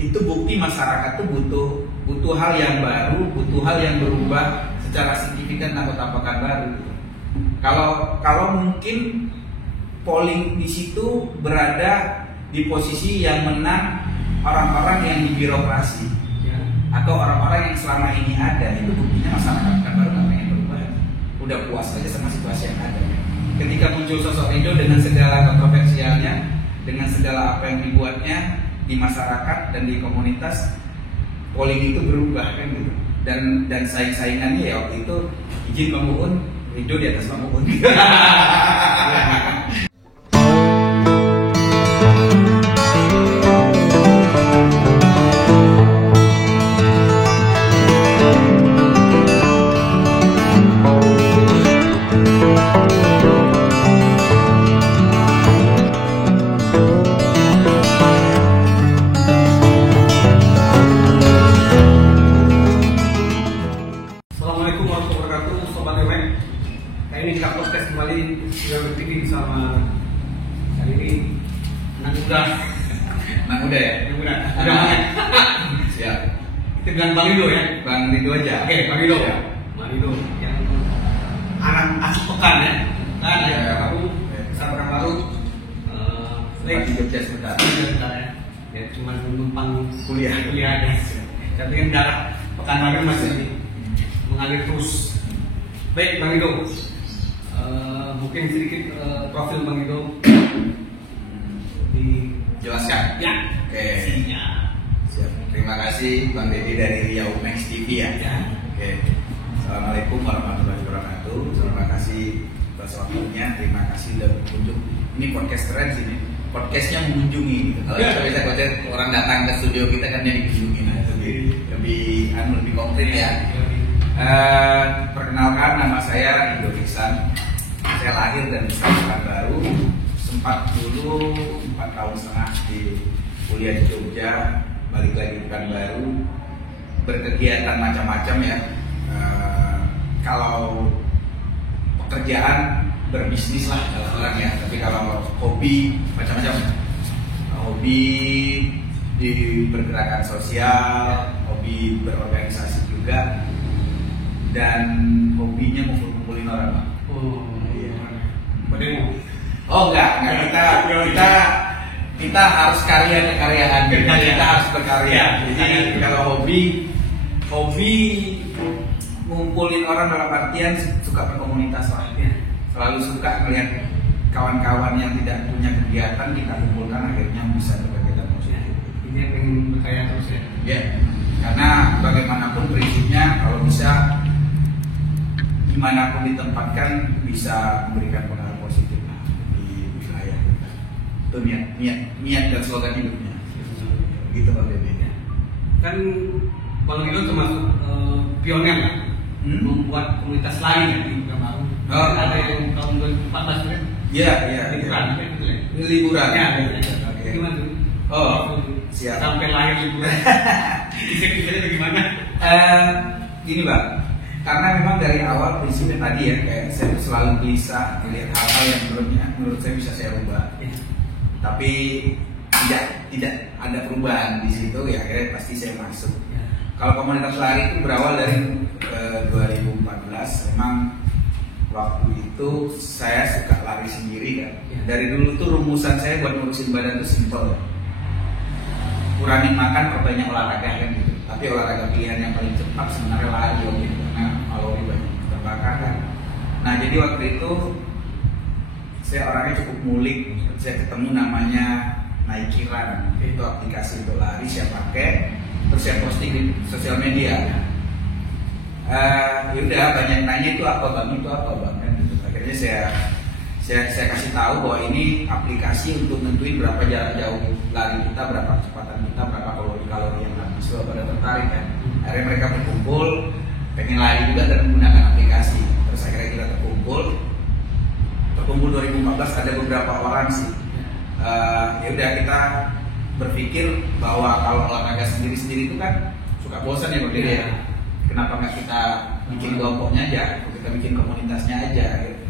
itu bukti masyarakat tuh butuh hal yang baru, butuh hal yang berubah secara signifikan atau tampakan baru. Kalau mungkin polling di situ berada di posisi yang menang orang-orang yang di birokrasi atau orang-orang yang selama ini ada, itu buktinya masyarakat kan baru nggak pengen berubah, udah puas aja sama situasi yang ada. Ketika muncul sosok Edo dengan segala kontroversialnya, dengan segala apa yang dibuatnya di masyarakat dan di komunitas, polling itu berubah kan gitu. Dan saingannya ya waktu itu izin Bang Uun, Edo di atas Bang Uun. Dengan Bang Rido ya? Bang Rido aja. Oke, Bang Rido. Ya. Bang Rido yang anak asuh pekan ya? Kan ya. Baru, pekan baru. Di Jogja sebentar. Ya. Ya cuma numpang kuliah aja. Tapi kan darah pekan baru masih mengalir terus. Baik, Bang Rido. Mungkin sedikit profil Bang Rido dijelaskan. Ya. Oke. Siap. Terima kasih Bang Deddy dari Riau Max TV ya. Oke. Assalamualaikum warahmatullahi wabarakatuh. Terima kasih atas waktunya. Terima kasih sudah berkunjung. Ini podcast keren sih. Podcastnya mengunjungi. Gitu. Kalau kita bisa konsep orang datang ke studio kita kan jadi dikunjungi. Nah, lebih konkret ya. Perkenalkan, nama saya Rido Iksan. Saya lahir dan besar di Pekanbaru. Sempat dulu 4 tahun setengah di kuliah di Jogja. Balik lagi di Pekanbaru, berkegiatan macam-macam ya. Kalau pekerjaan berbisnis lah kalau orang ya, tapi kalau hobi macam-macam. Hobi di pergerakan sosial, hobi berorganisasi juga, dan hobinya ngumpulin orang. Oh iya. Oh enggak kita harus karya-karyaan, kita harus berkarya. Jadi kalau hobi ngumpulin orang dalam artian suka berkomunitas lah. Selalu suka melihat kawan-kawan yang tidak punya kegiatan kita kumpulkan, akhirnya bisa berkegiatan positif. Ini yang ingin berkarya terus ya. Ya, karena bagaimanapun prinsipnya kalau bisa dimanapun ditempatkan bisa memberikan pengaruh positif di wilayah kita. Itu niat dan slogan hidupnya. Gitu Pak Bebe. Kan Bang Rido termasuk pionir kan? Membuat komunitas lain ya di Pekanbaru. Ada yang tahun 2014 kan? Iya. Liburan kan gitu ya? Liburan. Ya. Oke. Gimana tuh? Oh, siap. Sampai lahir liburan. Kisah-kisahnya bagaimana? Gini Bang, karena memang dari awal prinsipnya tadi ya, kayak saya selalu bisa melihat hal-hal yang menurut saya bisa saya ubah. Tapi tidak ada perubahan di situ ya, akhirnya pasti saya masuk. Kalau komunitas lari itu berawal dari 2014. Memang waktu itu saya suka lari sendiri kan. Dari dulu tuh rumusan saya buat ngurusin badan tuh simpel ya. Kurangin makan, perbanyak olahraga kan gitu. Tapi olahraga pilihan yang paling cepat sebenarnya lari gitu, karena kalori banyak terbakar kan. Nah jadi waktu itu saya orangnya cukup mulik. Saya ketemu namanya Nike Run, itu aplikasi untuk lari saya pakai, terus saya posting di sosial media. Yaudah banyak nanya itu apa bang, kan gitu. Akhirnya saya kasih tahu bahwa ini aplikasi untuk nentuin berapa jarak jauh lari kita, berapa kecepatan kita, berapa kalori yang habis. Pada tertarik kan. Akhirnya mereka berkumpul, pengen lari juga dan menggunakan aplikasi. Terus akhirnya kita terkumpul 2014 ada beberapa orang sih. Ya udah kita berpikir bahwa kalau olahraga sendiri-sendiri itu kan suka bosan ya berdiri ya. Kenapa nggak kita bikin kelompoknya aja, kita bikin komunitasnya aja gitu.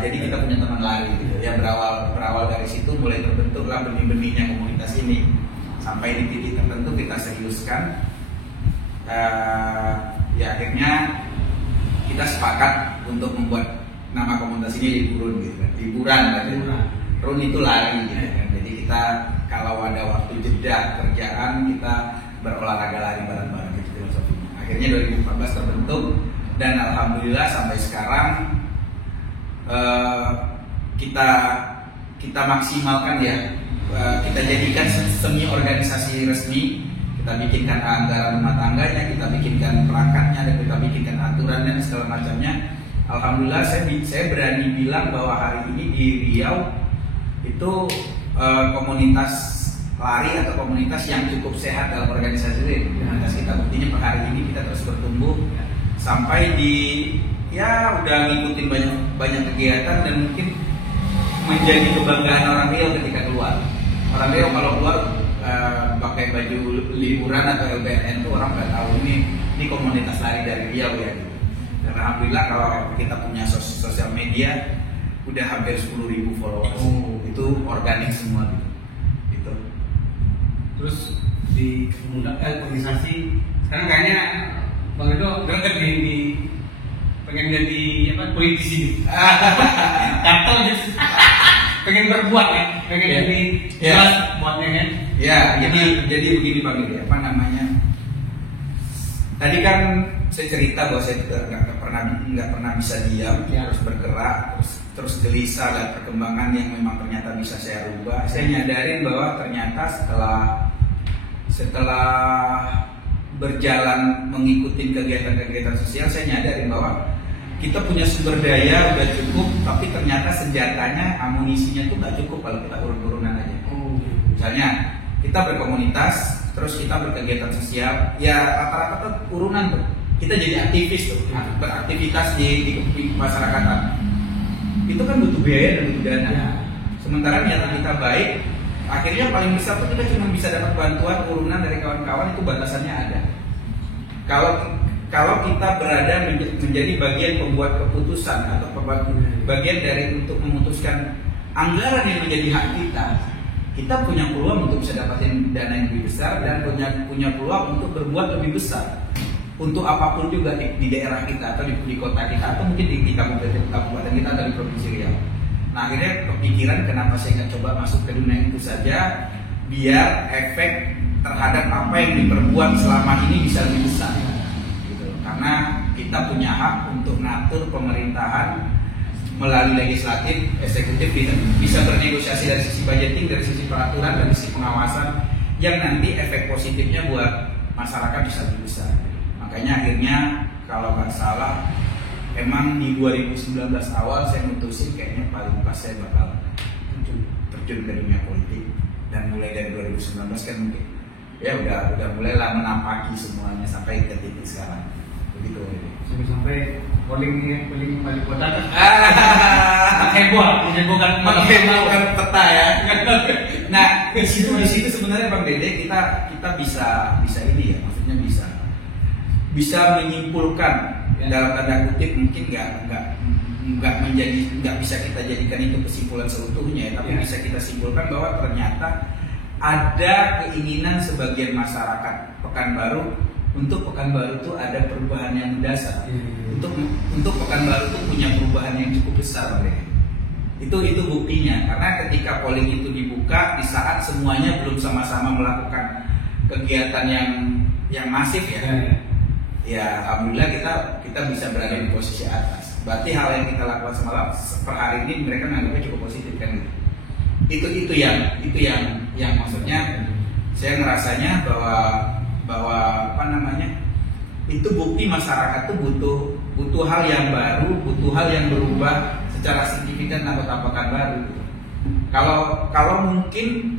Jadi kita punya teman lari gitu. Ya berawal dari situ mulai terbentuklah benih-benihnya komunitas ini. sampai di titik tertentu kita seriuskan. Ya akhirnya kita sepakat untuk membuat nama komunitas ini liburan gitu kan. Liburan. Run itu lari gitu kan. Jadi kita kalau ada waktu jeda kerjaan kita berolahraga lari bareng-bareng gitu filosofinya. Akhirnya 2014 terbentuk dan alhamdulillah sampai sekarang kita maksimalkan ya, kita jadikan semi organisasi resmi. Kita bikinkan anggaran rumah tangganya, kita bikinkan perangkatnya, dan kita bikinkan aturannya dan segala macamnya. Alhamdulillah saya berani bilang bahwa hari ini di Riau itu komunitas lari atau komunitas yang cukup sehat dalam organisasi ini. Komunitas kita buktinya per hari ini kita terus bertumbuh sampai di ya udah ngikutin banyak kegiatan dan mungkin menjadi kebanggaan orang Riau ketika keluar. Orang Riau kalau keluar pakai baju liburan atau LBN itu orang nggak tahu ini komunitas lari dari Riau ya gitu. Dan alhamdulillah kalau kita punya sosial media udah hampir 10.000 followers. Itu organik semua gitu. Terus di organisasi sekarang kayaknya Bang Edo greget di pengen jadi politisi atau pengen berbuat ya, pengen jadi jelas buatnya kan. Ya, jadi begini Bang Edo, tadi kan saya cerita bahwa saya nggak pernah bisa diam, harus bergerak, terus gelisah lihat perkembangan yang memang ternyata bisa saya rubah. Saya nyadarin bahwa ternyata setelah berjalan mengikuti kegiatan-kegiatan sosial, saya nyadarin bahwa kita punya sumber daya udah cukup, tapi ternyata senjatanya, amunisinya tuh nggak cukup kalau kita urun-urunan aja. Misalnya kita berkomunitas, terus kita berkegiatan sosial, ya rata-rata tuh urunan tuh. Kita jadi aktivis tuh, beraktivitas di masyarakatan. Itu kan butuh biaya dan butuh dana. Sementara niatan kita baik, akhirnya paling besar tuh kita cuma bisa dapat bantuan urunan dari kawan-kawan, itu batasannya ada. Kalau kita berada menjadi bagian pembuat keputusan atau bagian dari untuk memutuskan anggaran yang menjadi hak kita punya peluang untuk bisa dapatin dana yang lebih besar dan punya peluang untuk berbuat lebih besar untuk apapun juga di daerah kita atau di kota kita atau mungkin di kabupaten kita atau di provinsi Riau. Nah akhirnya kepikiran kenapa saya nggak coba masuk ke dunia itu saja biar efek terhadap apa yang diperbuat selama ini bisa lebih besar. Karena kita punya hak untuk ngatur pemerintahan melalui legislatif, eksekutif, bisa bernegosiasi dari sisi budgeting, dari sisi peraturan, dari sisi pengawasan yang nanti efek positifnya buat masyarakat bisa lebih besar. Makanya akhirnya kalau nggak salah emang di 2019 awal saya mutusin kayaknya paling pas saya bakal terjun ke dunia politik dan mulai dari 2019 kan mungkin ya udah mulailah menampaki semuanya sampai ke titik sekarang. Begitu. Sampai polling wali kota kan menghebohkan peta ya. Nah di situ sebenarnya Bang Dede kita bisa ini ya, maksudnya bisa menyimpulkan dalam tanda kutip mungkin nggak bisa kita jadikan itu kesimpulan seutuhnya, tapi bisa kita simpulkan bahwa ternyata ada keinginan sebagian masyarakat Pekanbaru untuk Pekanbaru itu ada perubahan yang mendasar. Untuk Pekanbaru itu punya perubahan yang cukup besar, itu buktinya. Karena ketika polling itu dibuka di saat semuanya belum sama-sama melakukan kegiatan yang masif ya alhamdulillah kita bisa berada di posisi atas. Berarti hal yang kita lakukan semalam per hari ini mereka menganggapnya cukup positif kan gitu. Itu yang maksudnya saya ngerasanya bahwa itu bukti masyarakat tuh butuh hal yang baru, butuh hal yang berubah secara signifikan atau tampakan baru. Kalau mungkin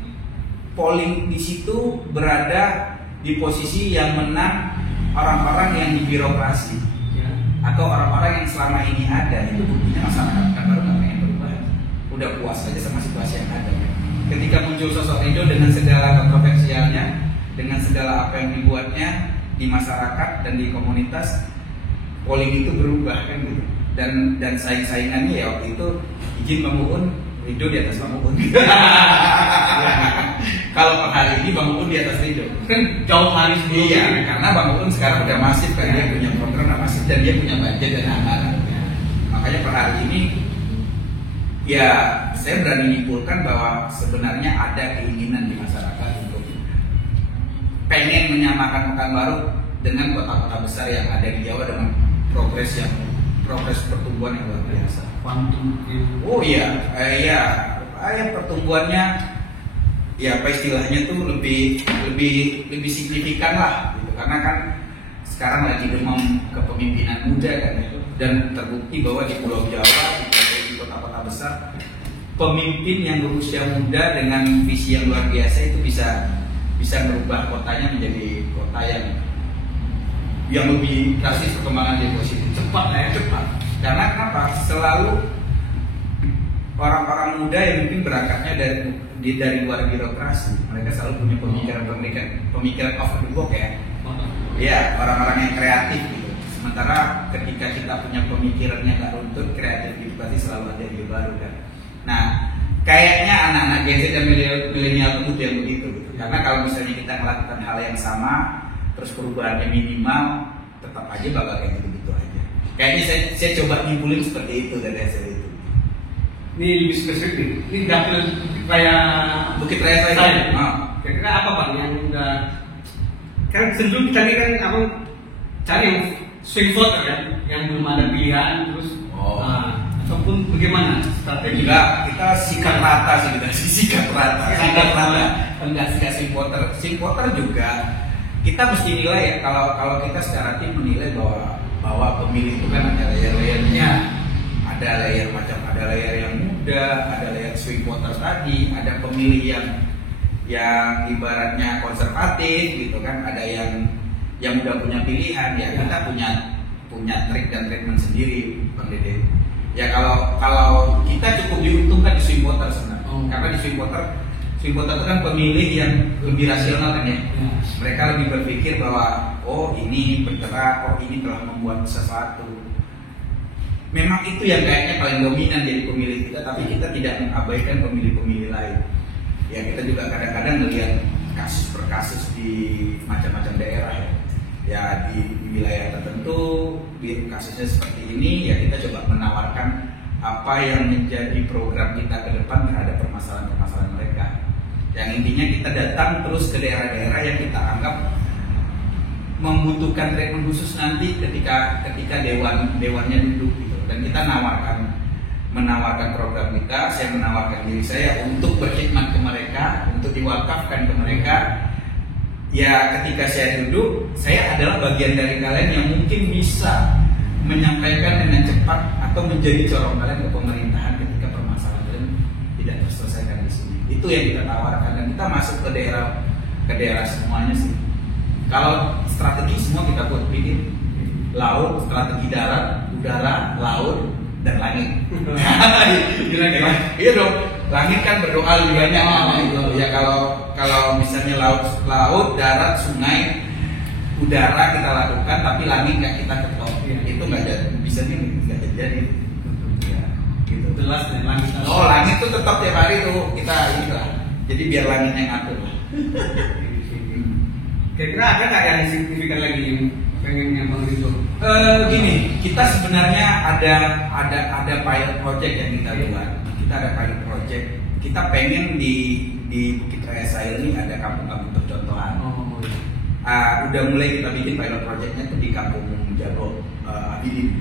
polling di situ berada di posisi yang menang orang-orang yang di birokrasi atau orang-orang yang selama ini ada, itu buktinya masyarakat Pekanbaru nggak pengen berubah, udah puas aja sama situasi yang ada. Ketika muncul sosok Edo dengan segala kontroversialnya, dengan segala apa yang dibuatnya di masyarakat dan di komunitas, polling itu berubah kan gitu. Dan saing-saingannya ya waktu itu izin Bang Uun Rido di atas Bang Uun. Kalau per hari ini Bang Uun di atas Rido. Kan jauh hari sebelumnya. Iya, karena Bang Uun sekarang udah masif kan, dia punya program yang masif dan dia punya budget dan anggaran. Makanya per hari ini ya saya berani menyimpulkan bahwa sebenarnya ada keinginan di masyarakat untuk pengen menyamakan Pekanbaru dengan kota-kota besar yang ada di Jawa dengan progres pertumbuhan yang luar biasa. Oh iya, pertumbuhannya ya apa istilahnya tuh lebih signifikan lah gitu. Karena kan sekarang lagi demam kepemimpinan muda kan, dan terbukti bahwa di Pulau Jawa di kota-kota besar pemimpin yang berusia muda dengan visi yang luar biasa itu bisa merubah kotanya menjadi kota yang lebih drastis perkembangan yang positif, cepat. Karena kenapa? Selalu orang-orang muda yang mungkin berangkatnya dari luar birokrasi, mereka selalu punya pemikiran off the box ya. Ya, orang-orang yang kreatif gitu. Sementara ketika kita punya pemikirannya nggak runtut, kreatif itu pasti selalu ada ide baru kan. Nah, kayaknya anak-anak Gen Z dan milenial itu yang begitu gitu. Karena kalau misalnya kita melakukan hal yang sama, terus perubahannya minimal, tetap aja bakal kayak gitu aja. Kayaknya saya coba nyimpulin seperti itu dari hasil itu. Ini lebih spesifik. Ini dapil Bukit Raya saya. Kira-kira apa Bang yang udah kan sebelum tadi kan abang cari yang swing voter kan, yang belum ada pilihan terus ataupun bagaimana strategi? Enggak, kita sikat rata sih, sikat rata. Enggak swing voter juga. Kita mesti nilai ya, kalau kita secara tim menilai bahwa pemilih itu kan ada layer-layernya. Ada layer yang muda, ada layer swing voter tadi, ada pemilih yang ibaratnya konservatif gitu kan, ada yang udah punya pilihan ya. Kita punya trik dan treatment sendiri Bang Dede. Ya kalau kita cukup diuntungkan di swing voter sebenarnya. Karena di swing voter itu kan pemilih yang lebih rasional kan ya. Mereka lebih berpikir bahwa ini bergerak, ini telah membuat sesuatu. Memang itu yang kayaknya paling dominan jadi pemilih kita, tapi kita tidak mengabaikan pemilih-pemilih lain. Ya kita juga kadang-kadang melihat kasus per kasus di macam-macam daerah ya. Ya di wilayah tertentu kasusnya seperti ini, ya kita coba menawarkan apa yang menjadi program kita ke depan terhadap permasalahan-permasalahan mereka. Yang intinya kita datang terus ke daerah-daerah yang kita anggap membutuhkan treatment khusus nanti ketika dewannya duduk gitu. Dan kita menawarkan program kita, saya menawarkan diri saya untuk berkhidmat ke mereka, untuk diwakafkan ke mereka. Ya ketika saya duduk, saya adalah bagian dari kalian yang mungkin bisa menyampaikan dengan cepat atau menjadi corong kalian ke pemerintahan ketika permasalahan kalian tidak terselesaikan di sini. Itu yang kita tawarkan, dan kita masuk ke daerah semuanya sih. Kalau strategi semua kita buat bikin, laut, strategi darat, udara, laut, dan langit. Iya dong, langit kan berdoa lebih banyak. Ya kalau misalnya laut, darat, sungai, udara kita lakukan, tapi langit nggak kita ketok. Itu nggak nggak jadi. Ya, gitu. Jelas ya, langit. Langit tuh tetap tiap hari tuh kita ini lah. Jadi biar langit yang atur lah. Kira-kira ada nggak yang signifikan lagi yang pengen yang Bang Rido? Gini, kita sebenarnya ada pilot project yang kita buat. Kita ada pilot project. Kita pengen di Bukit Raya saya ini ada kampung-kampung percontohan. Udah mulai kita bikin pilot projectnya tuh di Kampung Jago, Abidin,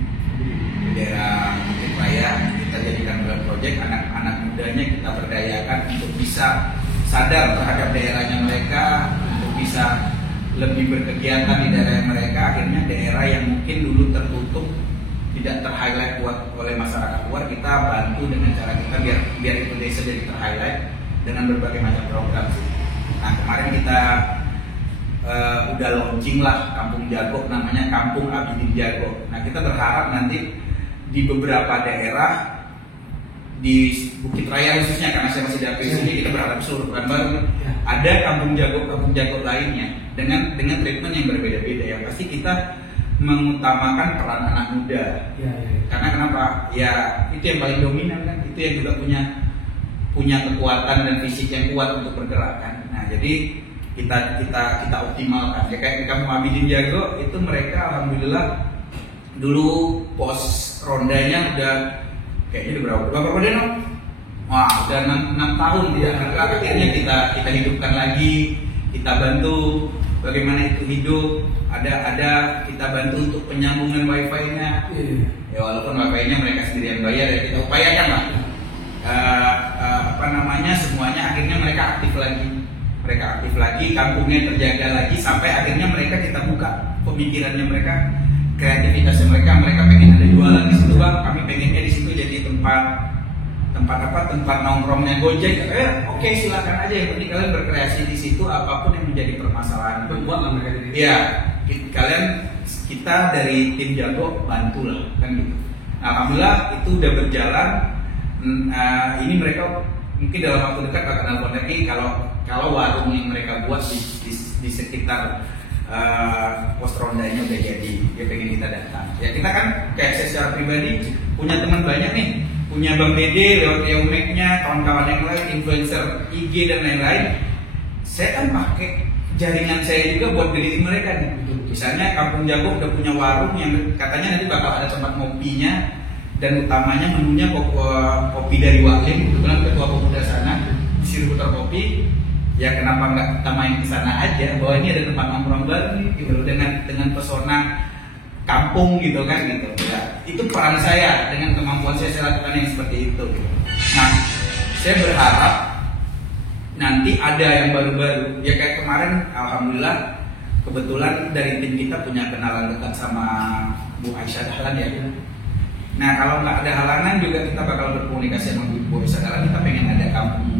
di daerah Bukit Raya. Kita jadikan pilot project, anak-anak mudanya kita berdayakan untuk bisa sadar terhadap daerahnya mereka, untuk bisa lebih berkegiatan di daerah mereka. Akhirnya daerah yang mungkin dulu tertutup, tidak ter-highlight oleh masyarakat luar, kita bantu dengan cara kita biar itu desa jadi ter-highlight dengan berbagai macam program sih. Nah kemarin kita udah launching lah Kampung Jago, namanya Kampung Abidin Jago. Nah kita berharap nanti di beberapa daerah di Bukit Raya khususnya, karena saya masih di APS ini, kita berharap seluruh Pekanbaru ada kampung jago lainnya dengan treatment yang berbeda-beda. Yang pasti kita mengutamakan peran anak muda. Karena kenapa? Ya itu yang paling dominan kan, itu yang juga punya kekuatan dan fisik yang kuat untuk bergerak kan. Nah jadi kita optimalkan ya, kayak di Kampung Abidin Jago itu mereka alhamdulillah dulu pos rondanya udah kayaknya udah berapa ronde no? Wah udah 6 tahun tidak bergerak. Akhirnya kita hidupkan lagi, kita bantu bagaimana itu hidup. Ada kita bantu untuk penyambungan wifi-nya. Ya walaupun wifi-nya mereka sendiri yang bayar ya, kita upayakan lah. Semuanya akhirnya mereka aktif lagi, kampungnya terjaga lagi sampai akhirnya mereka kita buka pemikirannya mereka, kreativitasnya mereka pengen ada jualan di situ bang, kami pengennya di situ jadi tempat nongkrongnya Gojek. Oke, silakan aja, yang penting kalian berkreasi di situ apapun yang menjadi permasalahan. Buat lah mereka ini. Iya, kita dari tim Jago bantulah kan gitu. Nah, alhamdulillah itu udah berjalan. Ini mereka mungkin dalam waktu dekat akan nelfon lagi kalau warung yang mereka buat di sekitar pos rondanya udah jadi, dia pengen kita datang. Ya kita kan kayak saya secara pribadi punya teman banyak nih, punya Bang Dede lewat Eumec-nya, kawan-kawan yang lain, influencer IG dan lain-lain. Saya kan pakai jaringan saya juga buat diriin mereka nih. Misalnya Kampung Jago udah punya warung yang katanya nanti bakal ada tempat ngopinya, dan utamanya menunya kopi dari Waklim, kebetulan ketua pemuda sana, distributor kopi. Ya kenapa nggak kita main ke sana aja, bahwa ini ada tempat nongkrong baru nih, gitu, dengan pesona kampung gitu kan gitu. Ya, itu peran saya dengan kemampuan saya lakukan yang seperti itu. Nah, saya berharap nanti ada yang baru-baru. Ya kayak kemarin, alhamdulillah kebetulan dari tim kita punya kenalan dekat sama Bu Aisyah Dahlan ya. Nah kalau nggak ada halangan juga kita bakal berkomunikasi sama Bu Aisyah Dahlan. Kita pengen ada kampung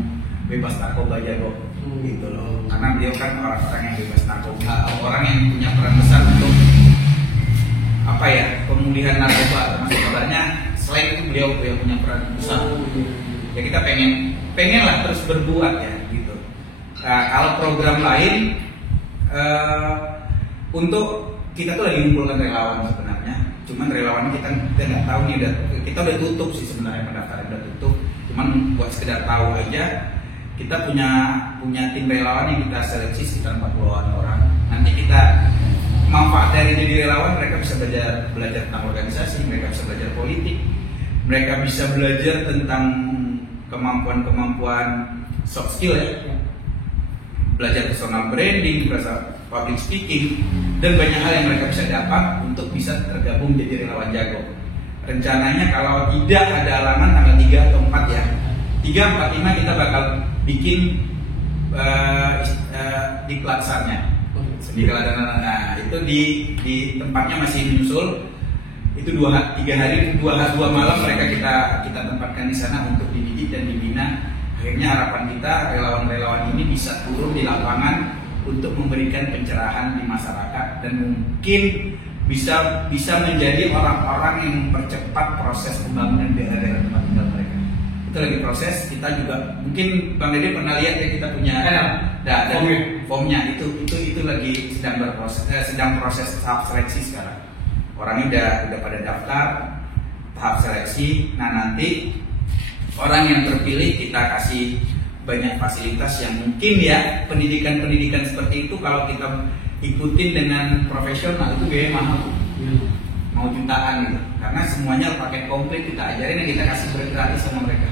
bebas narkoba Jago gitu loh, karena beliau kan orang-orang yang bebas narkoba, orang yang punya peran besar untuk pemulihan narkoba, termasuk kabarnya selain itu beliau punya peran besar. Ya kita pengen lah terus berbuat ya gitu. Nah, kalau program lain untuk kita tuh lagi ngumpulkan relawan sebenarnya, cuman relawan kita nggak tahu nih, kita udah tutup sih sebenarnya, pendaftaran udah tutup, cuman buat sekedar tahu aja. Kita punya tim relawan yang kita seleksi sekitar 40-an orang. Nanti kita manfaat dari jadi relawan, mereka bisa belajar tentang organisasi, mereka bisa belajar politik, mereka bisa belajar tentang kemampuan soft skill ya, belajar personal branding, belajar public speaking, dan banyak hal yang mereka bisa dapat untuk bisa tergabung jadi relawan Jago. Rencananya kalau tidak ada halangan tanggal 3 atau 4 ya, 3, 4, 5 kita bakal bikin di Klatsarnya, di Keladana. Nah itu di tempatnya masih menyusul. Itu 2-3 hari, 2 malam mereka kita tempatkan di sana untuk dididik dan dibina. Akhirnya harapan kita relawan-relawan ini bisa turun di lapangan untuk memberikan pencerahan di masyarakat dan mungkin bisa menjadi orang-orang yang mempercepat proses pembangunan daerah-daerah tempat tinggal mereka. Itu lagi proses. Kita juga mungkin Bang Dede pernah lihat ya, kita punya formnya itu lagi sedang proses tahap seleksi sekarang. Orangnya udah pada daftar tahap seleksi. Nah nanti orang yang terpilih kita kasih banyak fasilitas yang mungkin ya, pendidikan seperti itu kalau kita ikutin dengan profesional itu biaya mahal, mau jutaan gitu, karena semuanya paket komplit kita ajarin, yang kita kasih gratis sama mereka.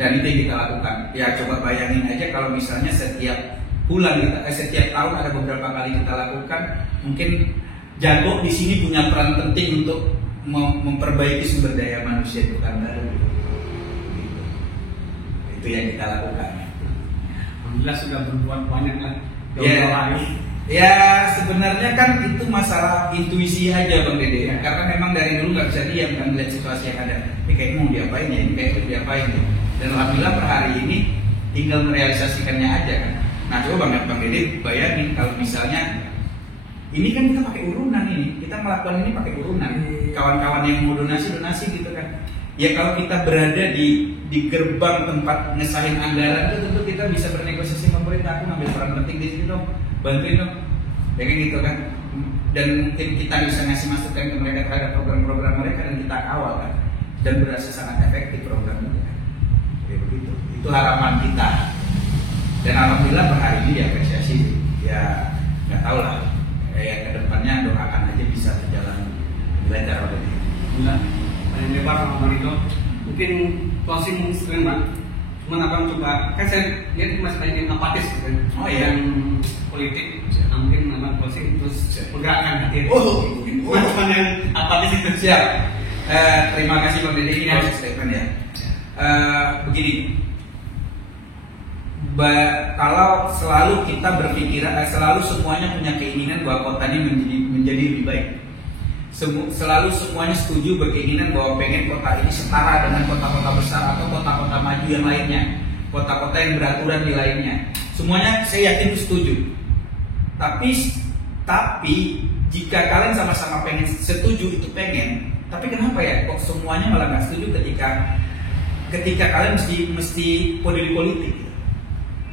Dan itu yang kita lakukan. Ya coba bayangin aja kalau misalnya setiap bulan setiap tahun ada beberapa kali kita lakukan. Mungkin Jago di sini punya peran penting untuk memperbaiki sumber daya manusia itu kan baru. Gitu. Itu yang kita lakukan. Alhamdulillah sudah berbuat banyak lah. Ya sebenarnya kan itu masalah intuisi aja Bang Dede ya. Karena memang dari dulu nggak bisa diam kan melihat situasi yang ada. Ini kayaknya mau diapain ya, ini kayaknya mau diapain ya. Dan alhamdulillah per hari ini tinggal merealisasikannya aja kan. Nah coba Bang Dede bayangin kalau misalnya ini kan kita pakai urunan ini, kita melakukan ini pakai urunan. Kawan-kawan yang mau donasi gitu kan. Ya kalau kita berada di gerbang tempat ngesahin anggaran itu tentu kita bisa bernegosiasi pemerintah, aku ngambil peran penting di sini dong, bantuin dong, ya kan gitu kan. Dan mungkin kita bisa ngasih masukan ke mereka terhadap program-program mereka dan kita kawal kan. Dan berhasil sangat efektif program itu kan. Ya begitu. itu harapan kita. Dan alhamdulillah per hari ini diapresiasi. Ya nggak tahu lah. Ya kedepannya doakan aja bisa berjalan lancar oleh ini. Alhamdulillah. Banyak lebar sama Bang Rido. Mungkin closing screen Bang. Cuman abang coba, kan saya lihat masih banyak yang apatis gitu kan. Oh iya. Yang politik, mungkin abang closing terus menggerakkan hati. Cuman yang apatis itu. Siap. Terima kasih Bang Dede, ini harus statement ya. Begini, kalau selalu kita berpikiran, selalu semuanya punya keinginan bahwa kota ini menjadi lebih baik. Selalu semuanya setuju berkeinginan bahwa pengen kota ini setara dengan kota-kota besar atau kota-kota maju yang lainnya, kota-kota yang beraturan di lainnya. Semuanya saya yakin setuju. Tapi jika kalian sama-sama pengen setuju itu pengen, tapi kenapa ya kok semuanya malah nggak setuju ketika kalian mesti peduli politik?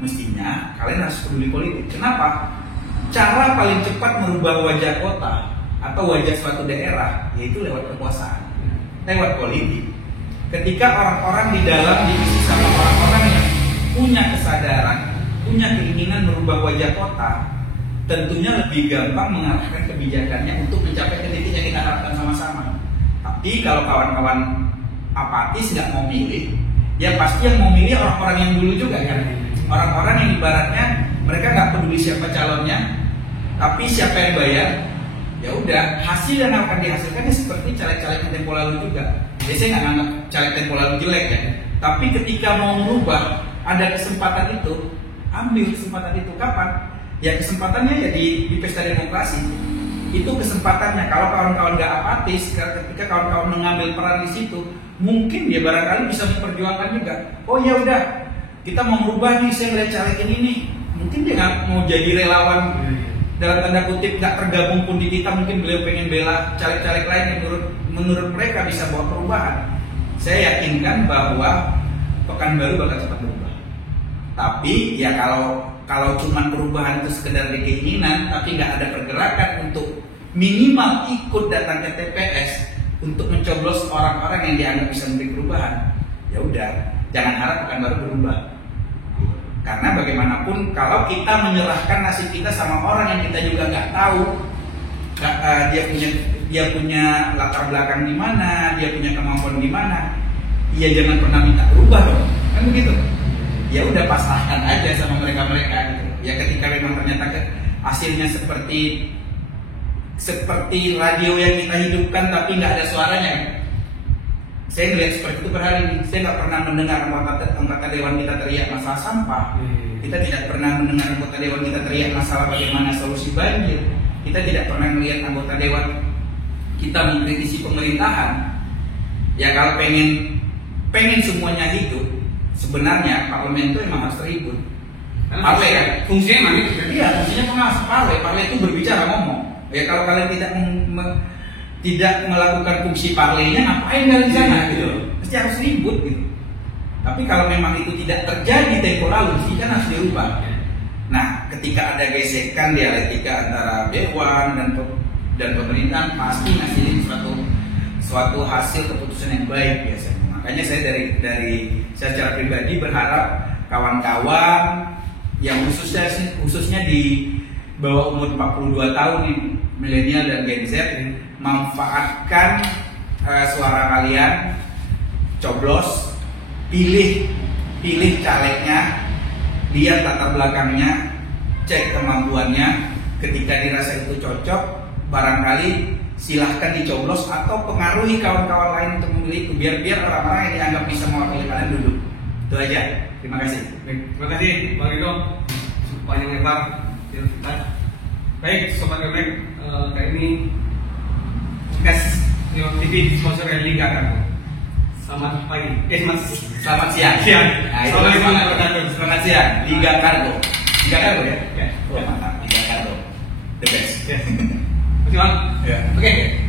Mestinya kalian harus peduli politik. Kenapa? Cara paling cepat merubah wajah kota atau wajah suatu daerah yaitu lewat kekuasaan, lewat politik. Ketika orang-orang di dalam diisi sama orang-orang yang punya kesadaran, punya keinginan merubah wajah kota, tentunya lebih gampang mengarahkan kebijakannya untuk mencapai ke titik yang kita harapkan sama-sama. Tapi kalau kawan-kawan apatis nggak mau milih, ya pasti yang mau milih orang-orang yang dulu juga kan. Orang-orang yang ibaratnya mereka nggak peduli siapa calonnya, tapi siapa yang bayar. Ya udah, hasil yang akan dihasilkan ya seperti caleg-caleg yang tempo lalu juga. Jadi saya nggak nganggap caleg tempo lalu jelek ya. Tapi ketika mau merubah, ada kesempatan itu, ambil kesempatan itu. Kapan? Ya kesempatannya ya di pesta demokrasi. Itu kesempatannya. Kalau kawan-kawan nggak apatis, ketika kawan-kawan mengambil peran di situ, mungkin dia barangkali bisa memperjuangkan juga. Oh ya udah, kita mau merubah nih, saya melihat caleg ini nih. Mungkin dia nggak mau jadi relawan. Dalam tanda kutip nggak tergabung pun di kita, mungkin beliau pengen bela caleg-caleg lain yang menurut mereka bisa bawa perubahan. Saya yakinkan bahwa Pekanbaru bakal cepat berubah. Tapi ya kalau cuma perubahan itu sekedar di keinginan, tapi nggak ada pergerakan untuk minimal ikut datang ke TPS untuk mencoblos orang-orang yang dianggap bisa memberi perubahan, ya udah jangan harap Pekanbaru berubah. Karena bagaimanapun kalau kita menyerahkan nasib kita sama orang yang kita juga nggak tahu dia punya latar belakang di mana, dia punya kemampuan di mana, ya jangan pernah minta berubah dong, kan begitu. Ya udah pasrahkan aja sama mereka gitu. Ya ketika memang ternyata hasilnya seperti radio yang kita hidupkan tapi nggak ada suaranya. Saya melihat seperti itu per hari ini. Saya nggak pernah mendengar anggota dewan kita teriak masalah sampah. Kita tidak pernah mendengar anggota dewan kita teriak masalah bagaimana solusi banjir. Kita tidak pernah melihat anggota dewan kita mengkritisi pemerintahan. Ya kalau pengen semuanya hidup, sebenarnya parlemen itu emang harus terhibur. Parle kan? Fungsinya emang itu. Iya, fungsinya pengawas. Parle itu berbicara ngomong. Ya kalau kalian tidak melakukan fungsi parlenya, ngapain kalian di sana gitu? Mesti harus ribut gitu. Tapi kalau memang itu tidak terjadi tempo lalu, mesti kan harus dirubah. Nah, ketika ada gesekan dialektika antara dewan dan pemerintahan, pasti ngasilin suatu hasil keputusan yang baik biasanya. Makanya saya dari secara pribadi berharap kawan-kawan yang khususnya di bawah umur 42 tahun ini, milenial dan Gen Z, manfaatkan suara kalian, coblos, pilih calegnya, lihat latar belakangnya, cek kemampuannya. Ketika dirasa itu cocok, barangkali silahkan dicoblos atau pengaruhi kawan-kawan lain untuk memilih itu, biar orang-orang yang dianggap bisa mewakili kalian duduk. Itu aja. Terima kasih. Terima kasih Bang Rido. Cukup panjang lebar kita. Baik, Sobat Gemek, kali ini TV sponsor dari Liga Kargo. Selamat pagi. Selamat siang. Selamat siang. Liga Kargo. Liga Kargo ya? Ya. Oh, mantap. Liga Kargo. The best. Terima kasih, Bang. Ya. Oke.